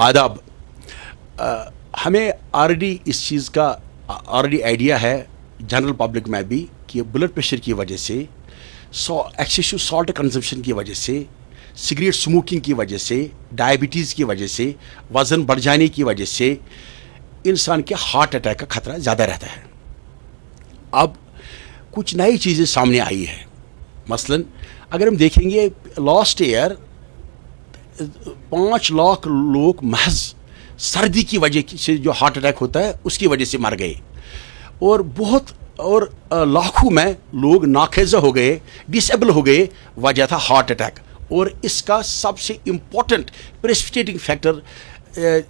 आदाब। हमें ऑलरेडी इस चीज़ का ऑलरेडी आइडिया है जनरल पब्लिक में भी कि ब्लड प्रेशर की वजह से, एक्सेसिव सॉल्ट कंजम्पशन की वजह से, सिगरेट स्मोकिंग की वजह से, डायबिटीज़ की वजह से, वज़न बढ़ जाने की वजह से इंसान के हार्ट अटैक का खतरा ज़्यादा रहता है। अब कुछ नई चीज़ें सामने आई है। मसलन अगर हम देखेंगे लास्ट ईयर 5 लाख लोग महज सर्दी की वजह से जो हार्ट अटैक होता है उसकी वजह से मर गए, और लाखों में लोग नाखेज़ा हो गए, डिसेबल हो गए, वजह था हार्ट अटैक। और इसका सबसे इम्पोर्टेंट प्रेसिपिटेटिंग फैक्टर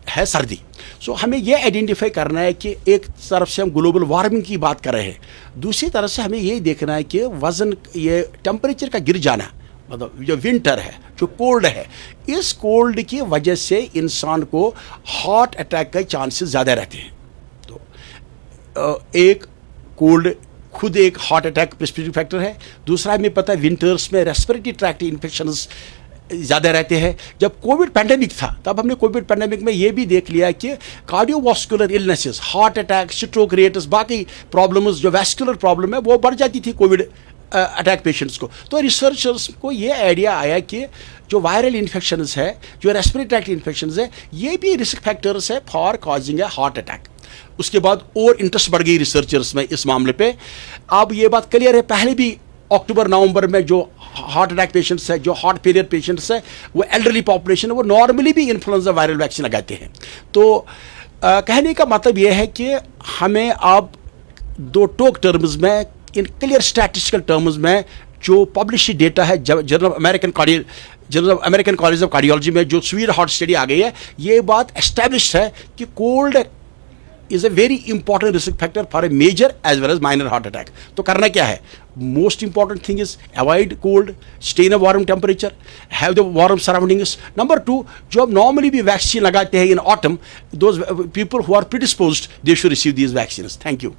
है सर्दी। सो हमें यह आइडेंटिफाई करना है कि एक तरफ से हम ग्लोबल वार्मिंग की बात कर रहे हैं, दूसरी तरफ से हमें ये देखना है कि वज़न, ये टेम्परेचर का गिर जाना, मतलब जो विंटर है, जो कोल्ड है, इस कोल्ड की वजह से इंसान को हार्ट अटैक के चांसेस ज़्यादा रहते हैं। तो एक कोल्ड खुद एक हार्ट अटैक प्रेसिपिटेटिंग फैक्टर है। दूसरा हमें पता है विंटर्स में रेस्पिरेटरी ट्रैक्ट इन्फेक्शंस ज़्यादा रहते हैं। जब कोविड पैंडेमिक था तब हमने कोविड पैंडेमिक में ये भी देख लिया कि cardiovascular illnesses, heart attack, stroke rates, बाकी प्रॉब्लम्स, जो वैस्कुलर प्रॉब्लम है वो बढ़ जाती थी कोविड अटैक पेशेंट्स को। तो रिसर्चर्स को ये आइडिया आया कि जो वायरल इन्फेक्शंस है, जो रेस्पिरेटरी ट्रैक्ट इन्फेक्शंस है, ये भी रिस्क फैक्टर्स है for causing A heart attack. उसके बाद और इंटरेस्ट बढ़ गई रिसर्चर्स में इस मामले पे। अब ये बात क्लियर है, पहले भी अक्टूबर नवंबर में जो हार्ट अटैक पेशेंट्स है, जो हार्ट फेलियर पेशेंट्स है, वो एल्डरली पॉपुलेशन है, वो नॉर्मली भी इन्फ्लुएंजा वायरल वैक्सीन लगाते हैं। तो कहने का मतलब ये है कि हमें अब दो टोक टर्म्स में, इन क्लियर स्टैटिस्टिकल टर्म्स में, जो पब्लिश डेटा है journal American college of cardiology में जो स्वीट हार्ट स्टडी आ गई है, ये बात एस्टैब्लिश्ड है कि cold is a very important risk factor for a major as well as minor heart attack. तो करना क्या है? Most important thing is avoid cold, stay in a warm temperature, have the warm surroundings. Number 2, जो अब normally भी vaccine लगाते हैं in autumn, those people who are predisposed, they should receive these vaccines. Thank you.